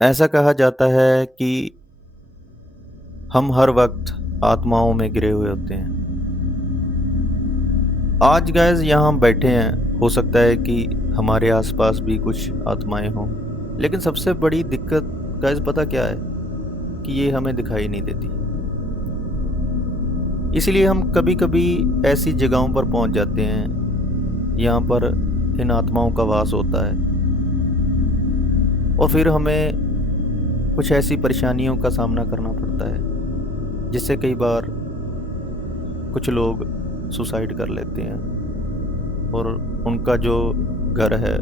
ऐसा कहा जाता है कि हम हर वक्त आत्माओं में घिरे हुए होते हैं। आज गाइस यहाँ हम बैठे हैं, हो सकता है कि हमारे आसपास भी कुछ आत्माएं हों, लेकिन सबसे बड़ी दिक्कत गाइस पता क्या है कि ये हमें दिखाई नहीं देती। इसलिए हम कभी-कभी ऐसी जगहों पर पहुंच जाते हैं यहाँ पर इन आत्माओं का वास होता है और फिर हमें कुछ ऐसी परेशानियों का सामना करना पड़ता है जिससे कई बार कुछ लोग सुसाइड कर लेते हैं और उनका जो घर है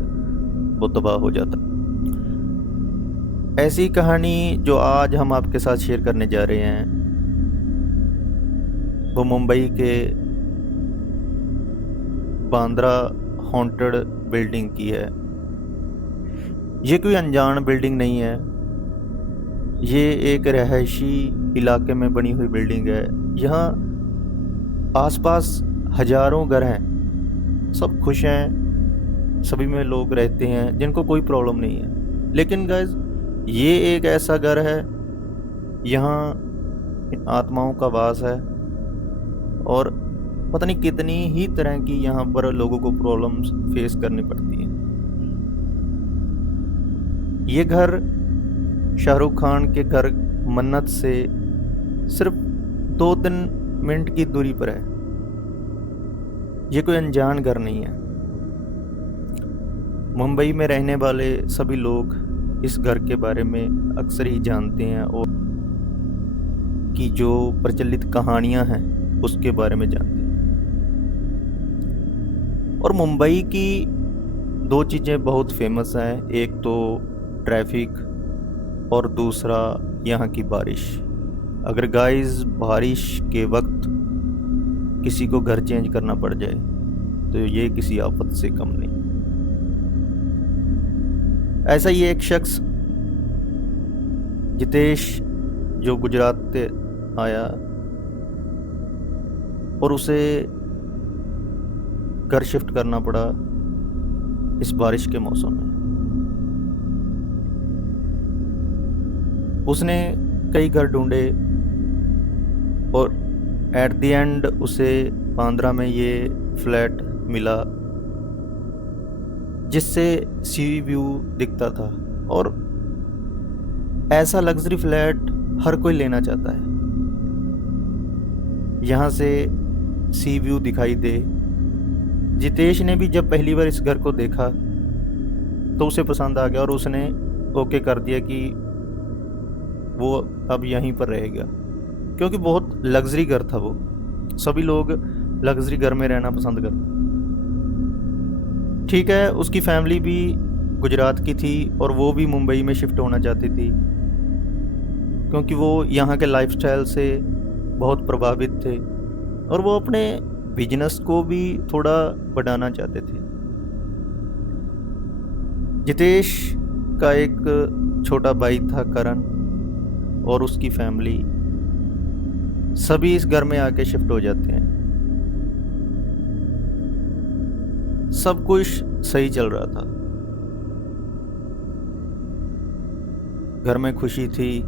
वो तबाह हो जाता है। ऐसी कहानी जो आज हम आपके साथ शेयर करने जा रहे हैं वो मुंबई के बांद्रा हॉन्टेड बिल्डिंग की है। ये कोई अनजान बिल्डिंग नहीं है, ये एक रहायशी इलाके में बनी हुई बिल्डिंग है। यहाँ आसपास हजारों घर हैं, सब खुश हैं, सभी में लोग रहते हैं जिनको कोई प्रॉब्लम नहीं है। लेकिन गाइस ये एक ऐसा घर है, यहाँ इन आत्माओं का वास है और पता नहीं कितनी ही तरह की यहाँ पर लोगों को प्रॉब्लम्स फेस करनी पड़ती हैं। ये घर शाहरुख खान के घर मन्नत से सिर्फ 2-3 मिनट की दूरी पर है। ये कोई अनजान घर नहीं है। मुंबई में रहने वाले सभी लोग इस घर के बारे में अक्सर ही जानते हैं और की जो प्रचलित कहानियां हैं उसके बारे में जानते हैं। और मुंबई की दो चीज़ें बहुत फेमस हैं, एक तो ट्रैफिक और दूसरा यहाँ की बारिश। अगर गाइस बारिश के वक्त किसी को घर चेंज करना पड़ जाए तो ये किसी आफत से कम नहीं। ऐसा ही एक शख्स जितेश जो गुजरात से आया और उसे घर शिफ्ट करना पड़ा इस बारिश के मौसम में। उसने कई घर ढूंढे और एट द एंड उसे बांद्रा में ये फ्लैट मिला जिससे सी व्यू दिखता था। और ऐसा लग्जरी फ्लैट हर कोई लेना चाहता है, यहाँ से सी व्यू दिखाई दे। जितेश ने भी जब पहली बार इस घर को देखा तो उसे पसंद आ गया और उसने ओके कर दिया कि वो अब यहीं पर रहेगा, क्योंकि बहुत लग्जरी घर था वो। सभी लोग लग्जरी घर में रहना पसंद करते। ठीक है, उसकी फैमिली भी गुजरात की थी और वो भी मुंबई में शिफ्ट होना चाहती थी क्योंकि वो यहाँ के लाइफस्टाइल से बहुत प्रभावित थे और वो अपने बिजनेस को भी थोड़ा बढ़ाना चाहते थे। जितेश का एक छोटा भाई था करण और उसकी फैमिली, सभी इस घर में आके शिफ्ट हो जाते हैं। सब कुछ सही चल रहा था, घर में खुशी थी,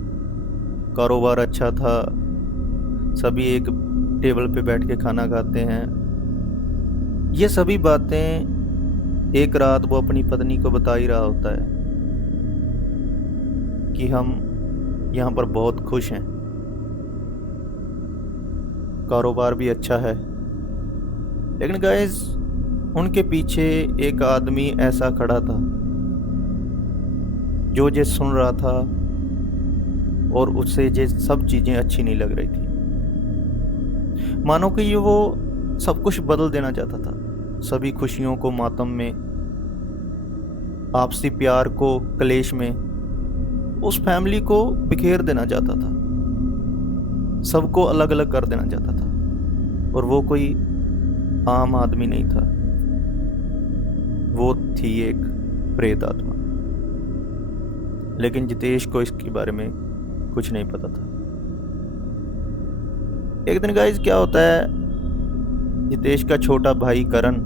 कारोबार अच्छा था, सभी एक टेबल पे बैठ के खाना खाते हैं। ये सभी बातें एक रात वो अपनी पत्नी को बता ही रहा होता है कि हम यहाँ पर बहुत खुश हैं, कारोबार भी अच्छा है। लेकिन गाइस उनके पीछे एक आदमी ऐसा खड़ा था जो ये सुन रहा था और उससे ये सब चीज़ें अच्छी नहीं लग रही थी। मानो कि ये वो सब कुछ बदल देना चाहता था, सभी खुशियों को मातम में, आपसी प्यार को कलेश में, उस फैमिली को बिखेर देना चाहता था, सबको अलग अलग कर देना चाहता था। और वो कोई आम आदमी नहीं था, वो थी एक प्रेत आत्मा। लेकिन जितेश को इसके बारे में कुछ नहीं पता था। एक दिन गाइस क्या होता है, जितेश का छोटा भाई करण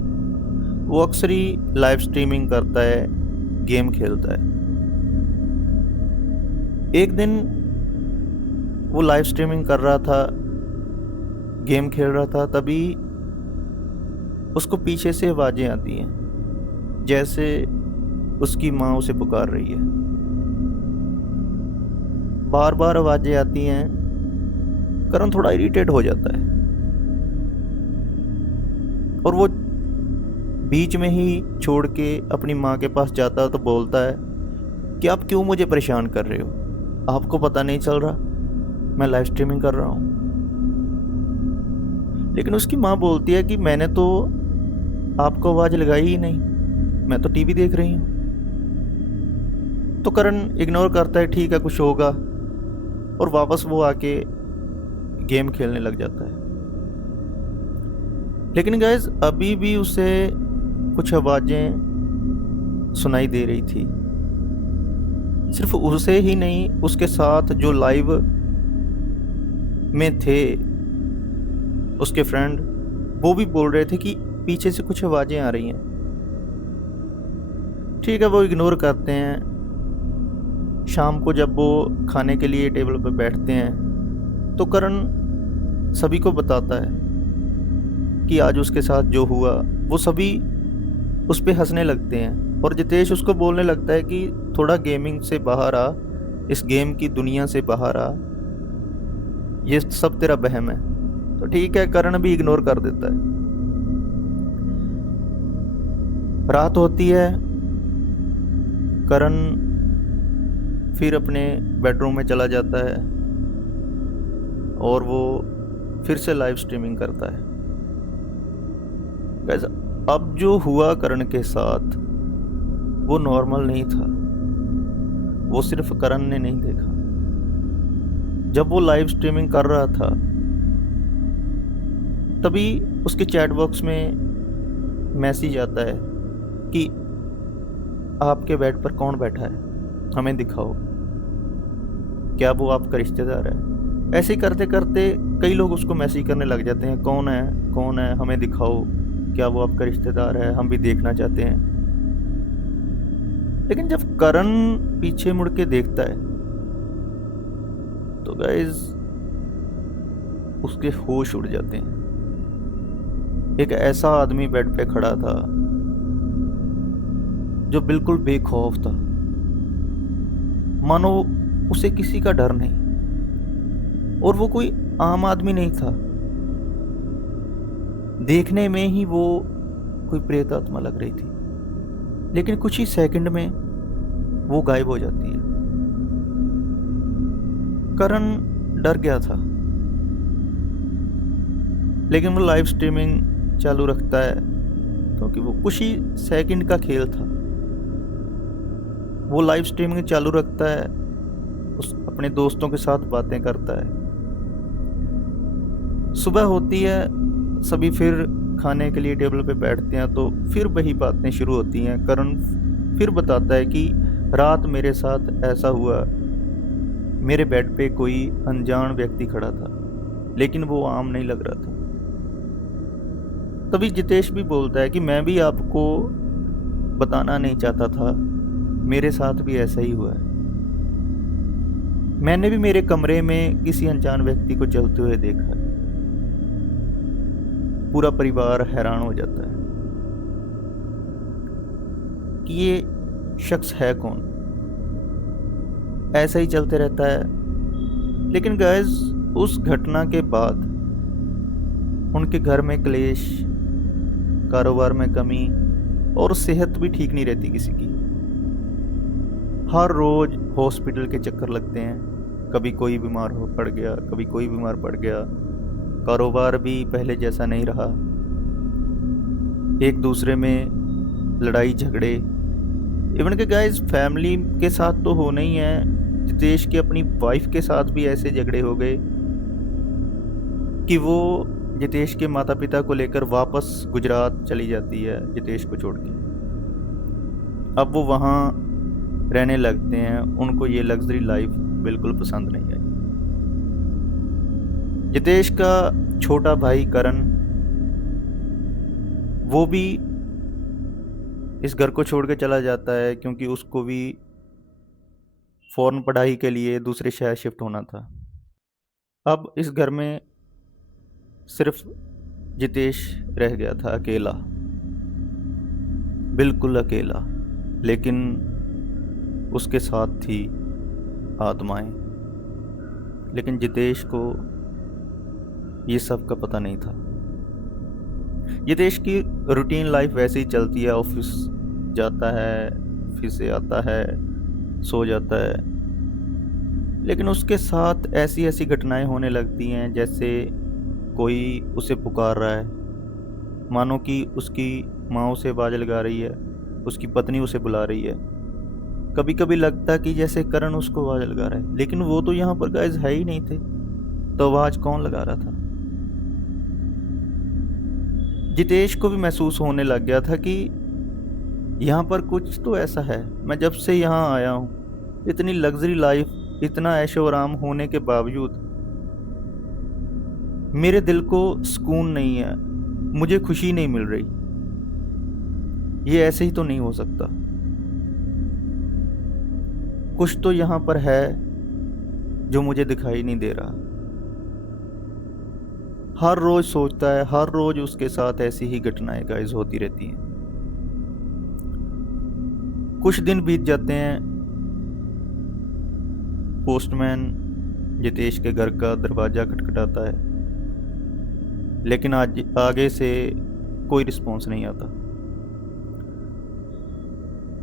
वो अक्सर ही लाइव स्ट्रीमिंग करता है, गेम खेलता है। एक दिन वो लाइव स्ट्रीमिंग कर रहा था, गेम खेल रहा था, तभी उसको पीछे से आवाज़ें आती हैं, जैसे उसकी माँ उसे पुकार रही है। बार बार आवाज़ें आती हैं। करण थोड़ा इरिटेट हो जाता है और वो बीच में ही छोड़ के अपनी माँ के पास जाता है तो बोलता है कि आप क्यों मुझे परेशान कर रहे हो? आपको पता नहीं चल रहा मैं लाइव स्ट्रीमिंग कर रहा हूँ? लेकिन उसकी माँ बोलती है कि मैंने तो आपको आवाज़ लगाई ही नहीं, मैं तो टीवी देख रही हूँ। तो करण इग्नोर करता है, ठीक है कुछ होगा, और वापस वो आके गेम खेलने लग जाता है। लेकिन गाइस अभी भी उसे कुछ आवाज़ें सुनाई दे रही थी। सिर्फ उसे ही नहीं, उसके साथ जो लाइव में थे उसके फ्रेंड, वो भी बोल रहे थे कि पीछे से कुछ आवाज़ें आ रही हैं। ठीक है, वो इग्नोर करते हैं। शाम को जब वो खाने के लिए टेबल पर बैठते हैं तो करण सभी को बताता है कि आज उसके साथ जो हुआ। वो सभी उस पर हंसने लगते हैं और जितेश उसको बोलने लगता है कि थोड़ा गेमिंग से बाहर आ, इस गेम की दुनिया से बाहर आ, ये सब तेरा वहम है। तो ठीक है, करण भी इग्नोर कर देता है। रात होती है, करण फिर अपने बेडरूम में चला जाता है और वो फिर से लाइव स्ट्रीमिंग करता है। गाइस अब जो हुआ करण के साथ वो नॉर्मल नहीं था। वो सिर्फ करण ने नहीं देखा। जब वो लाइव स्ट्रीमिंग कर रहा था तभी उसके चैट बॉक्स में मैसेज आता है कि आपके बेड पर कौन बैठा है, हमें दिखाओ, क्या वो आपका रिश्तेदार है? ऐसे ही करते करते कई लोग उसको मैसेज करने लग जाते हैं, कौन है, हमें दिखाओ, क्या वो आपका रिश्तेदार है, हम भी देखना चाहते हैं। लेकिन जब करण पीछे मुड़ के देखता है तो गाइस उसके होश उड़ जाते हैं। एक ऐसा आदमी बेड पे खड़ा था जो बिल्कुल बेखौफ था, मानो उसे किसी का डर नहीं। और वो कोई आम आदमी नहीं था, देखने में ही वो कोई प्रेत आत्मा लग रही थी। लेकिन कुछ ही सेकंड में वो गायब हो जाती है। करण डर गया था, लेकिन वो लाइव स्ट्रीमिंग चालू रखता है क्योंकि वो कुछ ही सेकंड का खेल था। वो लाइव स्ट्रीमिंग चालू रखता है, उस अपने दोस्तों के साथ बातें करता है। सुबह होती है, सभी फिर खाने के लिए टेबल पे बैठते हैं तो फिर वही बातें शुरू होती हैं। करण फिर बताता है कि रात मेरे साथ ऐसा हुआ, मेरे बेड पे कोई अनजान व्यक्ति खड़ा था, लेकिन वो आम नहीं लग रहा था। तभी जितेश भी बोलता है कि मैं भी आपको बताना नहीं चाहता था, मेरे साथ भी ऐसा ही हुआ है। मैंने भी मेरे कमरे में किसी अनजान व्यक्ति को चलते हुए देखा है। पूरा परिवार हैरान हो जाता है कि ये शख्स है कौन। ऐसा ही चलते रहता है। लेकिन गाइस उस घटना के बाद उनके घर में क्लेश, कारोबार में कमी और सेहत भी ठीक नहीं रहती किसी की। हर रोज हॉस्पिटल के चक्कर लगते हैं, कभी कोई बीमार हो पड़ गया, कभी कोई बीमार पड़ गया। कारोबार भी पहले जैसा नहीं रहा, एक दूसरे में लड़ाई झगड़े। इवन के गाइस फैमिली के साथ तो होना ही है, जितेश की अपनी वाइफ के साथ भी ऐसे झगड़े हो गए कि वो जितेश के माता पिता को लेकर वापस गुजरात चली जाती है जितेश को छोड़ के। अब वो वहाँ रहने लगते हैं। उनको ये लग्जरी लाइफ बिल्कुल पसंद नहीं आई। जितेश का छोटा भाई करण, वो भी इस घर को छोड़ के चला जाता है क्योंकि उसको भी फ़ौरन पढ़ाई के लिए दूसरे शहर शिफ्ट होना था। अब इस घर में सिर्फ जितेश रह गया था अकेला, बिल्कुल अकेला। लेकिन उसके साथ थी आत्माएं। लेकिन जितेश को ये सब का पता नहीं था। जितेश की रूटीन लाइफ वैसे ही चलती है, ऑफिस जाता है, फिर से आता है, सो जाता है। लेकिन उसके साथ ऐसी ऐसी घटनाएं होने लगती हैं जैसे कोई उसे पुकार रहा है, मानो कि उसकी माँ उसे आवाज़ लगा रही है, उसकी पत्नी उसे बुला रही है। कभी कभी लगता है कि जैसे करण उसको आवाज़ लगा रहा है, लेकिन वो तो यहाँ पर गाइस है ही नहीं थे, तो आवाज़ कौन लगा रहा था? जितेश को भी महसूस होने लग गया था कि यहाँ पर कुछ तो ऐसा है। मैं जब से यहाँ आया हूँ, इतनी लग्जरी लाइफ, इतना ऐशो आराम होने के बावजूद मेरे दिल को सुकून नहीं है, मुझे खुशी नहीं मिल रही। ये ऐसे ही तो नहीं हो सकता। कुछ तो यहाँ पर है जो मुझे दिखाई नहीं दे रहा। हर रोज सोचता है, हर रोज उसके साथ ऐसी ही घटनाएं गाइस होती रहती हैं। कुछ दिन बीत जाते हैं, पोस्टमैन जितेश के घर का दरवाज़ा खटखटाता है, लेकिन आज आगे से कोई रिस्पॉन्स नहीं आता।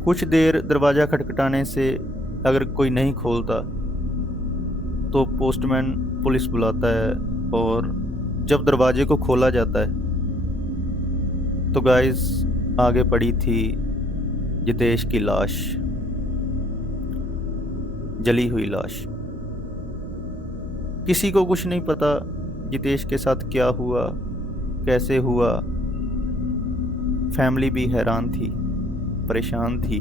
कुछ देर दरवाज़ा खटखटाने से अगर कोई नहीं खोलता तो पोस्टमैन पुलिस बुलाता है, और जब दरवाजे को खोला जाता है तो गाइस आगे पड़ी थी जितेश की लाश, जली हुई लाश। किसी को कुछ नहीं पता जितेश के साथ क्या हुआ, कैसे हुआ। फैमिली भी हैरान थी, परेशान थी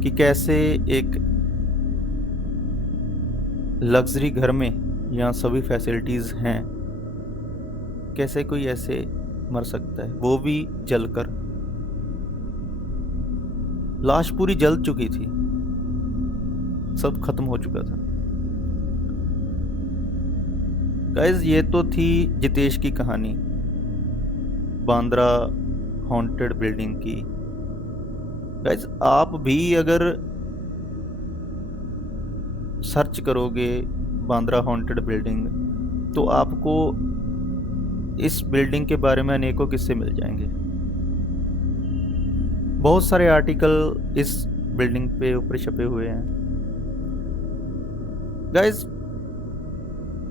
कि कैसे एक लग्जरी घर में यहाँ सभी फैसिलिटीज़ हैं, कैसे कोई ऐसे मर सकता है, वो भी जलकर। लाश पूरी जल चुकी थी, सब खत्म हो चुका था। गाइस ये तो थी जितेश की कहानी, बांद्रा हॉन्टेड बिल्डिंग की। गाइस आप भी अगर सर्च करोगे बांद्रा हॉन्टेड बिल्डिंग तो आपको इस बिल्डिंग के बारे में अनेकों किस्से मिल जाएंगे। बहुत सारे आर्टिकल इस बिल्डिंग पे ऊपर छपे हुए हैं। गाइस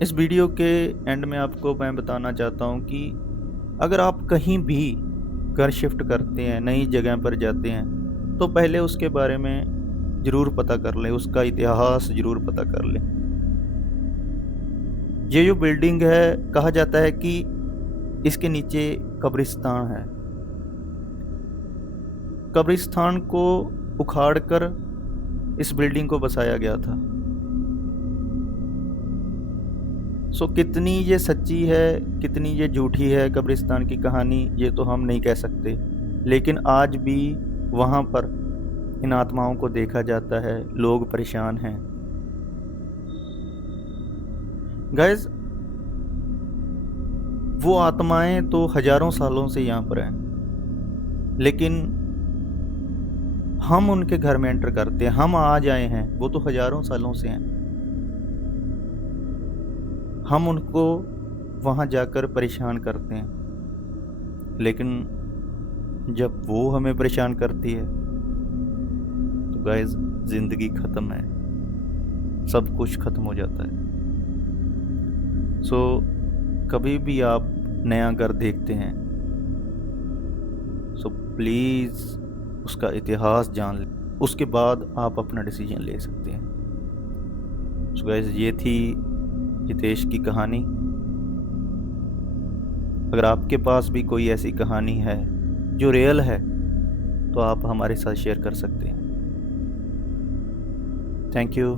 इस वीडियो के एंड में आपको मैं बताना चाहता हूँ कि अगर आप कहीं भी घर शिफ्ट करते हैं, नई जगह पर जाते हैं, तो पहले उसके बारे में ज़रूर पता कर लें, उसका इतिहास ज़रूर पता कर लें। ये जो बिल्डिंग है, कहा जाता है कि इसके नीचे कब्रिस्तान है। कब्रिस्तान को उखाड़कर इस बिल्डिंग को बसाया गया था। सो कितनी ये सच्ची है, कितनी ये झूठी है कब्रिस्तान की कहानी, ये तो हम नहीं कह सकते। लेकिन आज भी वहाँ पर इन आत्माओं को देखा जाता है, लोग परेशान हैं। गाइस वो आत्माएं तो हजारों सालों से यहाँ पर हैं, लेकिन हम उनके घर में एंटर करते हैं, हम आज आए हैं, वो तो हजारों सालों से हैं। हम उनको वहाँ जाकर परेशान करते हैं, लेकिन जब वो हमें परेशान करती है तो गाइस जिंदगी खत्म है, सब कुछ खत्म हो जाता है। सो कभी भी आप नया घर देखते हैं सो प्लीज़ उसका इतिहास जान लें, उसके बाद आप अपना डिसीजन ले सकते हैं। सो गाइस ये थी जितेश की कहानी। अगर आपके पास भी कोई ऐसी कहानी है जो रियल है तो आप हमारे साथ शेयर कर सकते हैं। Thank you.